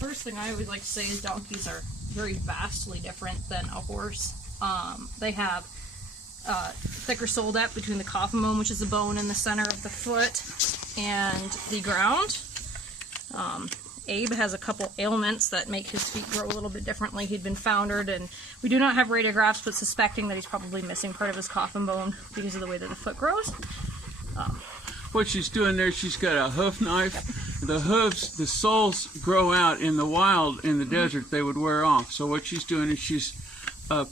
first thing I always like to say is donkeys are very vastly different than a horse. They have thicker sole depth between the coffin bone, which is the bone in the center of the foot, and the ground. Abe has a couple ailments that make his feet grow a little bit differently. He'd been foundered, and we do not have radiographs, but suspecting that he's probably missing part of his coffin bone because of the way that the foot grows. What she's doing there, she's got a hoof knife. The hooves, the soles grow out in the wild, in the desert, they would wear off. So what she's doing is she's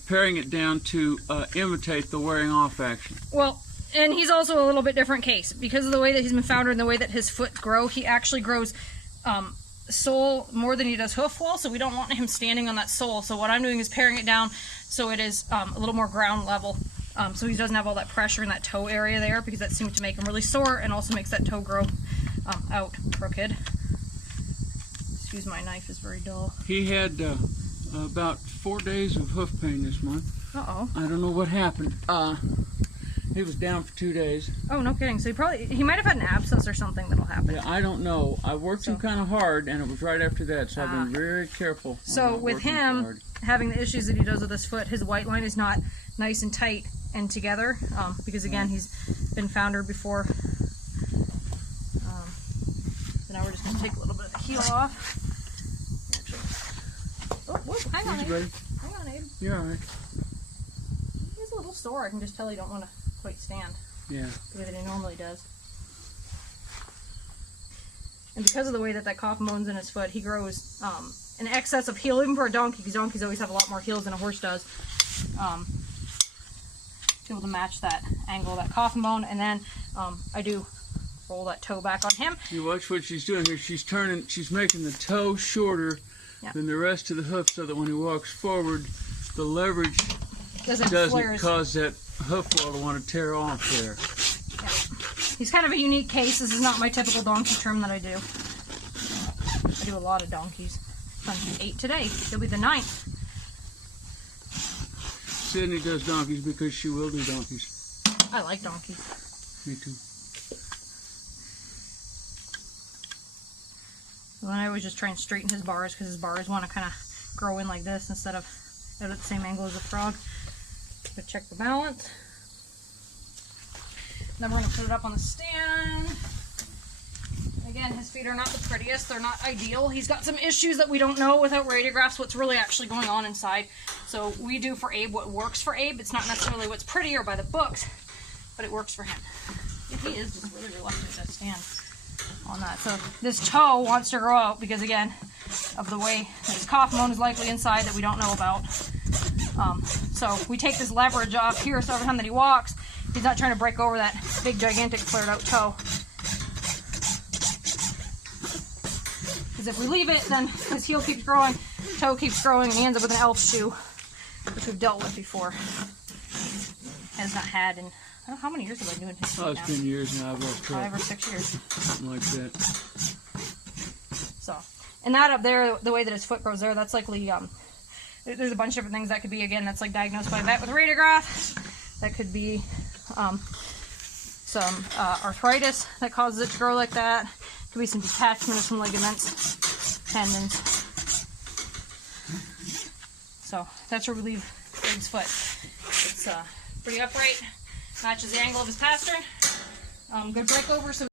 paring it down to imitate the wearing off action. Well, and he's also a little bit different case. Because of the way that he's been foundered and the way that his foot grow, he actually grows sole more than he does hoof wall, so we don't want him standing on that sole. So what I'm doing is paring it down so it is a little more ground level, so he doesn't have all that pressure in that toe area there, because that seems to make him really sore and also makes that toe grow out crooked. Excuse my knife is very dull. He had about 4 days of hoof pain this month. Uh-oh. I don't know what happened. He was down for 2 days. Oh, no kidding. So he might have had an abscess or something that'll happen. Yeah, I don't know. I worked him kind of hard, and it was right after that, so I've been very careful. So with him having the issues that he does with his foot, his white line is not nice and tight and together, because again, he's been foundered before. So now we're just going to take a little bit of the heel off. Oh, hang on, Abe. Ready? Hang on, Abe. You're all right. He's a little sore. I can just tell he don't want to quite stand. Yeah. The way that he normally does. And because of the way that coffin bone's in his foot, he grows an excess of heel, even for a donkey, because donkeys always have a lot more heels than a horse does. To be able to match that angle of that coffin bone, and then I do roll that toe back on him. You watch what she's doing here. She's making the toe shorter than the rest of the hoof, so that when he walks forward, the leverage doesn't cause that hoof wall to want to tear off there. Yeah. He's kind of a unique case. This is not my typical donkey trim that I do. I do a lot of donkeys. Son 8 today. He'll be the 9th. Sydney does donkeys because she will do donkeys. I like donkeys. Me too. And I always just try and straighten his bars, because his bars want to kind of grow in like this instead of out at the same angle as a frog. So check the balance. Then we're going to put it up on the stand. Again, his feet are not the prettiest. They're not ideal. He's got some issues that we don't know without radiographs what's really actually going on inside. So we do for Abe what works for Abe. It's not necessarily what's pretty or by the books, but it works for him. He is just really reluctant to stand on that. So this toe wants to grow out because, again, of the way his coffin bone is likely inside that we don't know about. So we take this leverage off here, so every time that he walks, he's not trying to break over that big, gigantic, flared out toe. Because if we leave it, then his heel keeps growing, toe keeps growing, and he ends up with an elf shoe, which we've dealt with before. Has not had in, I don't know, how many years have I been doing his feet now? It's been years now. I've lost track. 5 or 6 years. Something like that. So, and that up there, the way that his foot grows there, that's likely, there's a bunch of different things that could be, again, that's like diagnosed by a vet with a radiograph. That could be some arthritis that causes it to grow like that. Could be some detachment of some ligaments, tendons. So that's where we leave Abe's foot. It's pretty upright, matches the angle of his pastern. Good breakover. So